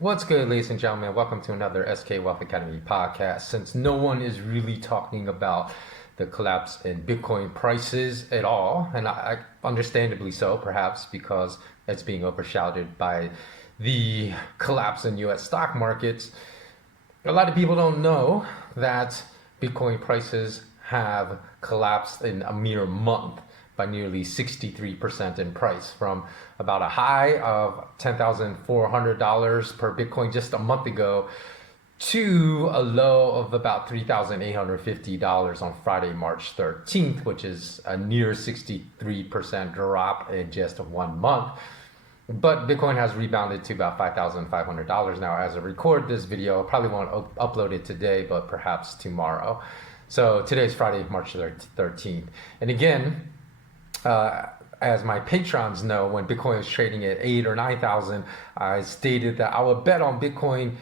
What's good, ladies and gentlemen? Welcome to another SK Wealth Academy podcast. Since no one is really talking about the collapse in Bitcoin prices at all, and understandably so, perhaps because it's being overshadowed by the collapse in US stock markets, a lot of people don't know that Bitcoin prices have collapsed in a mere month by nearly 63% in price from about a high of $10,400 per Bitcoin just a month ago to a low of about $3,850 on Friday, March 13th, which is a near 63% drop in just 1 month. But Bitcoin has rebounded to about $5,500 now as I record this video. I probably won't upload it today, but perhaps tomorrow. So today's Friday, March 13th. And again, as my patrons know, when Bitcoin was trading at 8 or 9,000, I stated that I would bet on Bitcoin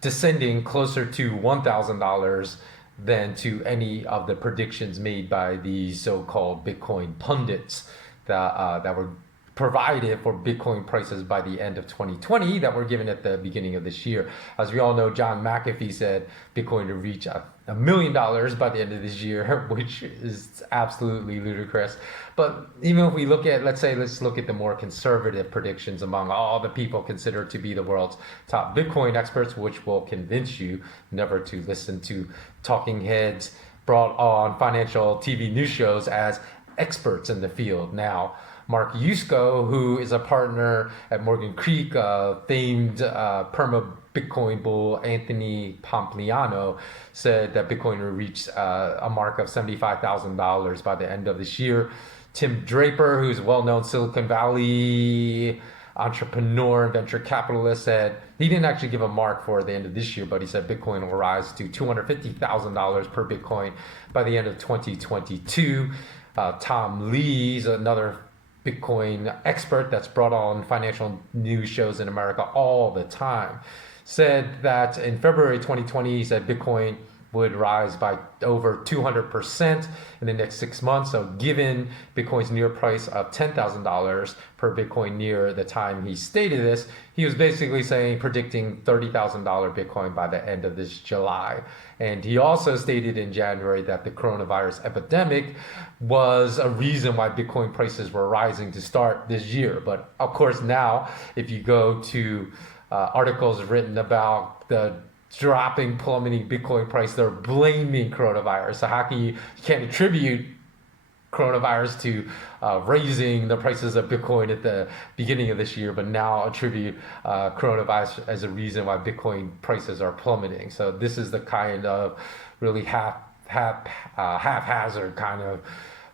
descending closer to $1,000 than to any of the predictions made by the so-called Bitcoin pundits that were provided for Bitcoin prices by the end of 2020 that were given at the beginning of this year. As we all know, John McAfee said Bitcoin to reach $1 million by the end of this year, which is absolutely ludicrous. But even if we look at, let's look at the more conservative predictions among all the people considered to be the world's top Bitcoin experts, which will convince you never to listen to talking heads brought on financial TV news shows as experts in the field. Now, Mark Yusko, who is a partner at Morgan Creek, famed perma Bitcoin bull Anthony Pompliano, said that Bitcoin will reach a mark of $75,000 by the end of this year. Tim Draper, who's a well-known Silicon Valley entrepreneur and venture capitalist, said he didn't actually give a mark for the end of this year, but he said Bitcoin will rise to $250,000 per Bitcoin by the end of 2022. Tom Lee is another Bitcoin expert that's brought on financial news shows in America all the time, said that in February 2020, he said Bitcoin would rise by over 200% in the next 6 months. So given Bitcoin's near price of $10,000 per Bitcoin near the time he stated this, he was basically saying, predicting $30,000 Bitcoin by the end of this July. And he also stated in January that the coronavirus epidemic was a reason why Bitcoin prices were rising to start this year. But of course now, if you go to articles written about the plummeting Bitcoin price, they're blaming coronavirus. So how can you can't attribute coronavirus to raising the prices of Bitcoin at the beginning of this year, but now attribute coronavirus as a reason why Bitcoin prices are plummeting. So this is the kind of really haphazard kind of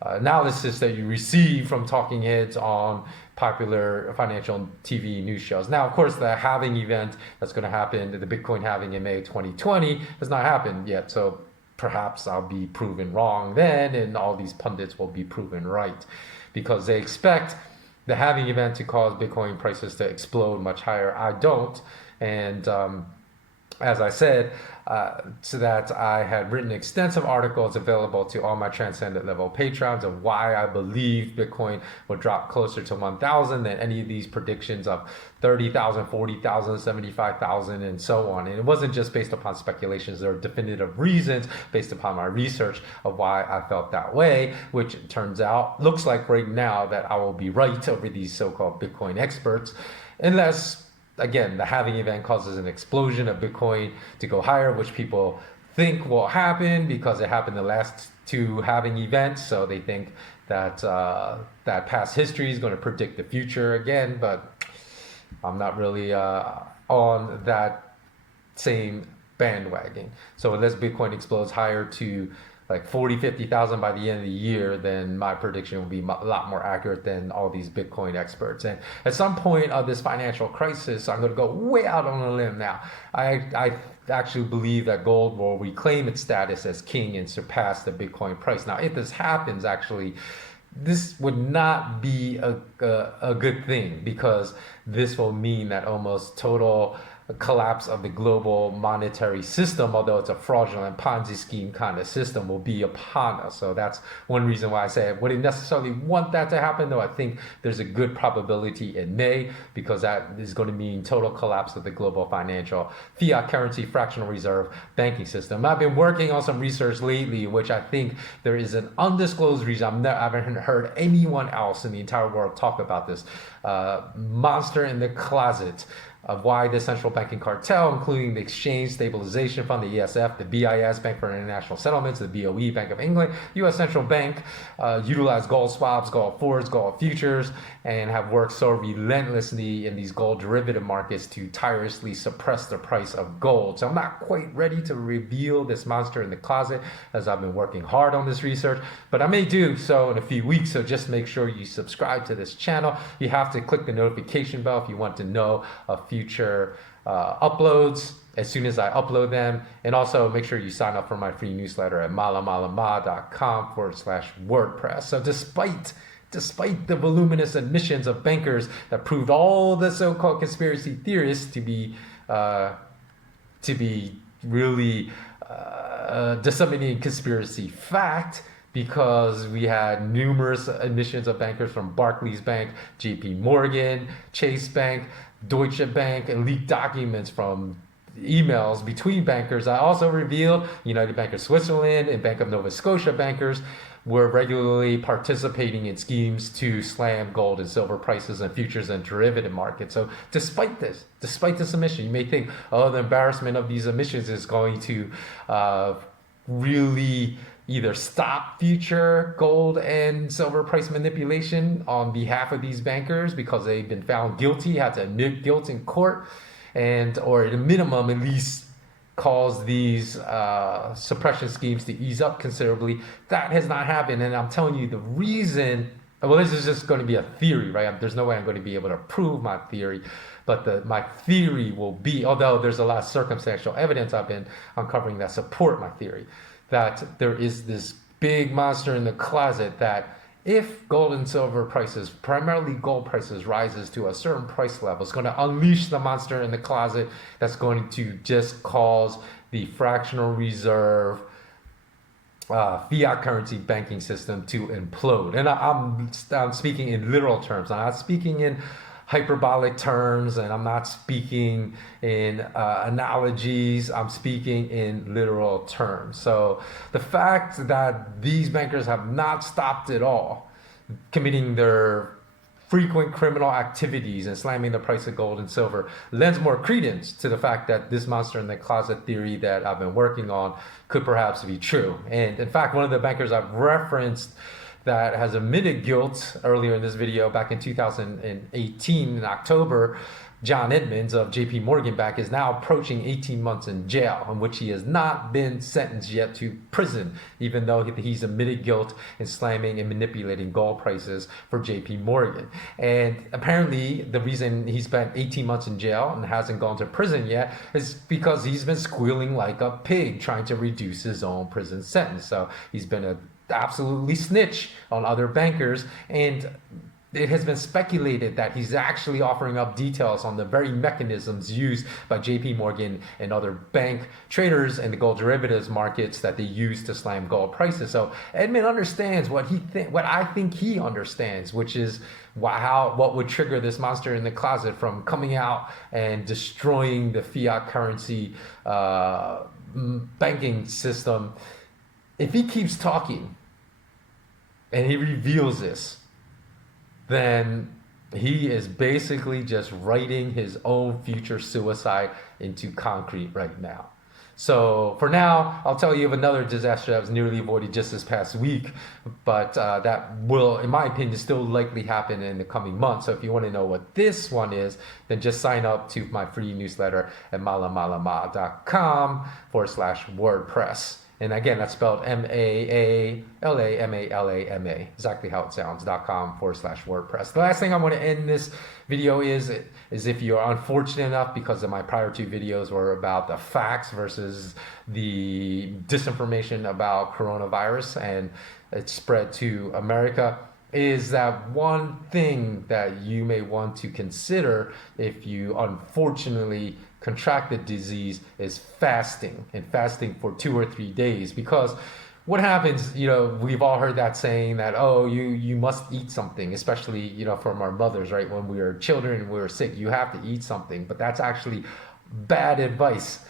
analysis that you receive from talking heads on popular financial TV news shows. Now, of course, the halving event that's going to happen, the Bitcoin halving in May 2020, has not happened yet. So perhaps I'll be proven wrong then, and all these pundits will be proven right because they expect the halving event to cause Bitcoin prices to explode much higher. I don't. And as I said, so that I had written extensive articles available to all my transcendent level patrons of why I believe Bitcoin would drop closer to 1,000 than any of these predictions of 30,000, 40,000, 75,000, and so on. And it wasn't just based upon speculations. There are definitive reasons based upon my research of why I felt that way, which it turns out, looks like right now that I will be right over these so-called Bitcoin experts, unless again, the halving event causes an explosion of Bitcoin to go higher, which people think will happen because it happened the last two halving events. So they think that that past history is going to predict the future again. But I'm not really on that same bandwagon. So unless Bitcoin explodes higher to like 40, 50,000 by the end of the year, then my prediction will be a lot more accurate than all these Bitcoin experts. And at some point of this financial crisis, I'm going to go way out on a limb now. I actually believe that gold will reclaim its status as king and surpass the Bitcoin price. Now, if this happens, actually, this would not be a good thing because this will mean that almost total collapse of the global monetary system, although it's a fraudulent Ponzi scheme kind of system, will be upon us. So that's one reason why I say I wouldn't necessarily want that to happen, though I think there's a good probability it may, because that is going to mean total collapse of the global financial fiat currency fractional reserve banking system. I've been working on some research lately, which I think there is an undisclosed reason. I haven't heard anyone else in the entire world talk about this monster in the closet of why the central banking cartel, including the Exchange Stabilization Fund, the ESF, the BIS, Bank for International Settlements, the BOE, Bank of England, U.S. Central Bank, utilize gold swaps, gold forwards, gold futures, and have worked so relentlessly in these gold derivative markets to tirelessly suppress the price of gold. So I'm not quite ready to reveal this monster in the closet, as I've been working hard on this research, but I may do so in a few weeks. So just make sure you subscribe to this channel. You have to click the notification bell if you want to know of future uploads as soon as I upload them. And also make sure you sign up for my free newsletter at malamalama.com/WordPress. So despite the voluminous admissions of bankers that proved all the so-called conspiracy theorists to be really disseminating conspiracy fact, because we had numerous admissions of bankers from Barclays Bank, JP Morgan, Chase Bank, Deutsche Bank, and leaked documents from emails between bankers. I also revealed United Bank of Switzerland and Bank of Nova Scotia bankers were regularly participating in schemes to slam gold and silver prices and futures and derivative markets. So despite this emission, you may think, oh, the embarrassment of these emissions is going to really either stop future gold and silver price manipulation on behalf of these bankers because they've been found guilty, had to admit guilt in court, and or at a minimum at least cause these suppression schemes to ease up considerably. That has not happened, and I'm telling you the reason. Well, this is just going to be a theory, right? There's no way I'm going to be able to prove my theory, but my theory will be, although there's a lot of circumstantial evidence I've been uncovering that support my theory, that there is this big monster in the closet that if gold and silver prices, primarily gold prices, rises to a certain price level, it's going to unleash the monster in the closet that's going to just cause the fractional reserve fiat currency banking system to implode. And I'm speaking in literal terms. I'm not speaking in hyperbolic terms, and I'm not speaking in analogies. I'm speaking in literal terms. So the fact that these bankers have not stopped at all committing their frequent criminal activities and slamming the price of gold and silver lends more credence to the fact that this monster in the closet theory that I've been working on could perhaps be true. And in fact, one of the bankers I've referenced that has admitted guilt earlier in this video, back in 2018 in October, John Edmonds of JP Morgan Bank, is now approaching 18 months in jail, in which he has not been sentenced yet to prison, even though he's admitted guilt in slamming and manipulating gold prices for JP Morgan. And apparently the reason he spent 18 months in jail and hasn't gone to prison yet is because he's been squealing like a pig trying to reduce his own prison sentence. So he's been absolutely snitch on other bankers, and it has been speculated that he's actually offering up details on the very mechanisms used by JP Morgan and other bank traders in the gold derivatives markets that they use to slam gold prices. So Edmund understands what I think he understands, which is what would trigger this monster in the closet from coming out and destroying the fiat currency banking system. If he keeps talking and he reveals this, then he is basically just writing his own future suicide into concrete right now. So for now, I'll tell you of another disaster that was nearly avoided just this past week, but that will, in my opinion, still likely happen in the coming months. So if you want to know what this one is, then just sign up to my free newsletter at malamalama.com/WordPress. And again, that's spelled MAALAMALAMA, exactly how it sounds, .com/WordPress. The last thing I want to end this video is if you're unfortunate enough, because of my prior two videos were about the facts versus the disinformation about coronavirus and its spread to America, is that one thing that you may want to consider if you unfortunately contract the disease is fasting, and fasting for 2 or 3 days. Because what happens, we've all heard that saying that, oh, you must eat something, especially, from our mothers, right? When we were children and we were sick, you have to eat something. But that's actually bad advice,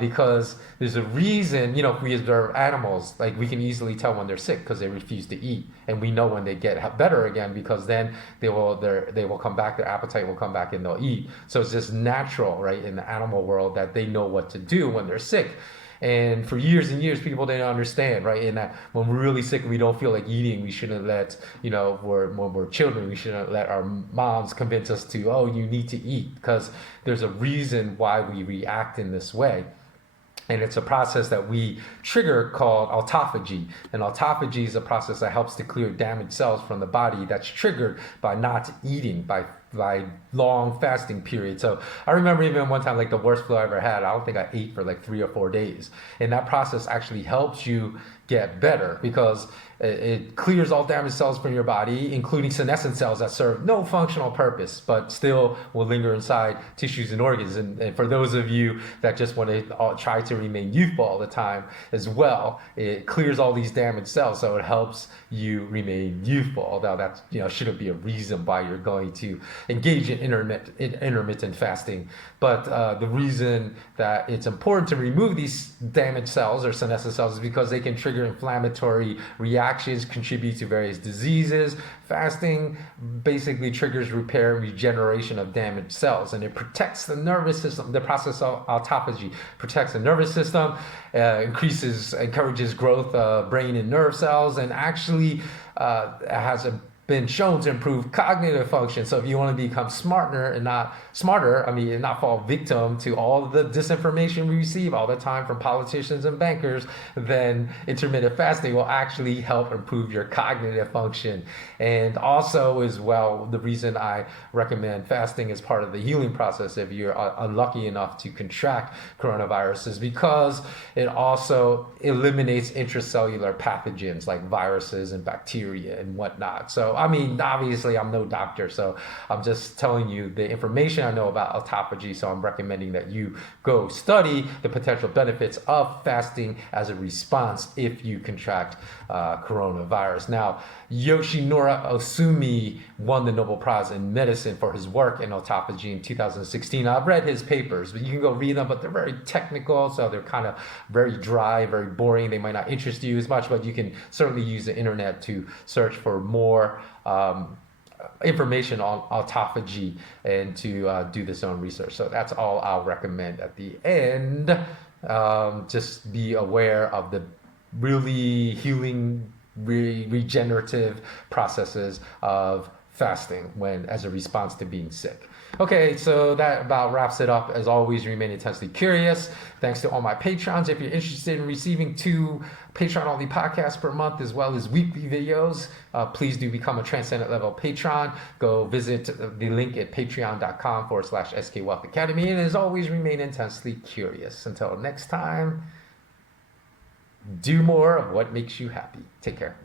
because there's a reason, if we observe animals, like we can easily tell when they're sick because they refuse to eat. And we know when they get better again, because then they will come back, their appetite will come back and they'll eat. So it's just natural, right, in the animal world that they know what to do when they're sick. And for years and years, people didn't understand, right? And that when we're really sick, we don't feel like eating. We shouldn't let, when we're children, we shouldn't let our moms convince us to, oh, you need to eat, because there's a reason why we react in this way. And it's a process that we trigger called autophagy. And autophagy is a process that helps to clear damaged cells from the body that's triggered by not eating, by long fasting periods. So I remember even one time, like the worst flu I ever had, I don't think I ate for like 3 or 4 days. And that process actually helps you get better, because it clears all damaged cells from your body, including senescent cells that serve no functional purpose, but still will linger inside tissues and organs. And for those of you that just want to try to remain youthful all the time as well, it clears all these damaged cells, so it helps you remain youthful. Although that shouldn't be a reason why you're going to engage in intermittent fasting. But the reason that it's important to remove these damaged cells or senescent cells is because they can trigger inflammatory reactions, contribute to various diseases. Fasting basically triggers repair and regeneration of damaged cells, and it protects the nervous system. The process of autophagy protects the nervous system, encourages growth of brain and nerve cells, and actually has been shown to improve cognitive function. So if you want to become smarter and not fall victim to all the disinformation we receive all the time from politicians and bankers, then intermittent fasting will actually help improve your cognitive function. And also, as well, the reason I recommend fasting as part of the healing process if you're unlucky enough to contract coronavirus is because it also eliminates intracellular pathogens like viruses and bacteria and whatnot. So obviously I'm no doctor, so I'm just telling you the information I know about autophagy. So I'm recommending that you go study the potential benefits of fasting as a response if you contract coronavirus. Now, Yoshinori Osumi won the Nobel Prize in Medicine for his work in autophagy in 2016. I've read his papers, but you can go read them, but they're very technical, so they're kind of very dry, very boring. They might not interest you as much, but you can certainly use the internet to search for more information on autophagy and to do this own research. So that's all I'll recommend at the end. Just be aware of the really healing, regenerative processes of fasting as a response to being sick. Okay, so that about wraps it up. As always, remain intensely curious. Thanks to all my patrons. If you're interested in receiving 2 Patreon-only podcasts per month as well as weekly videos, please do become a Transcendent Level patron. Go visit the link at patreon.com/SK Wealth Academy. And as always, remain intensely curious. Until next time, do more of what makes you happy. Take care.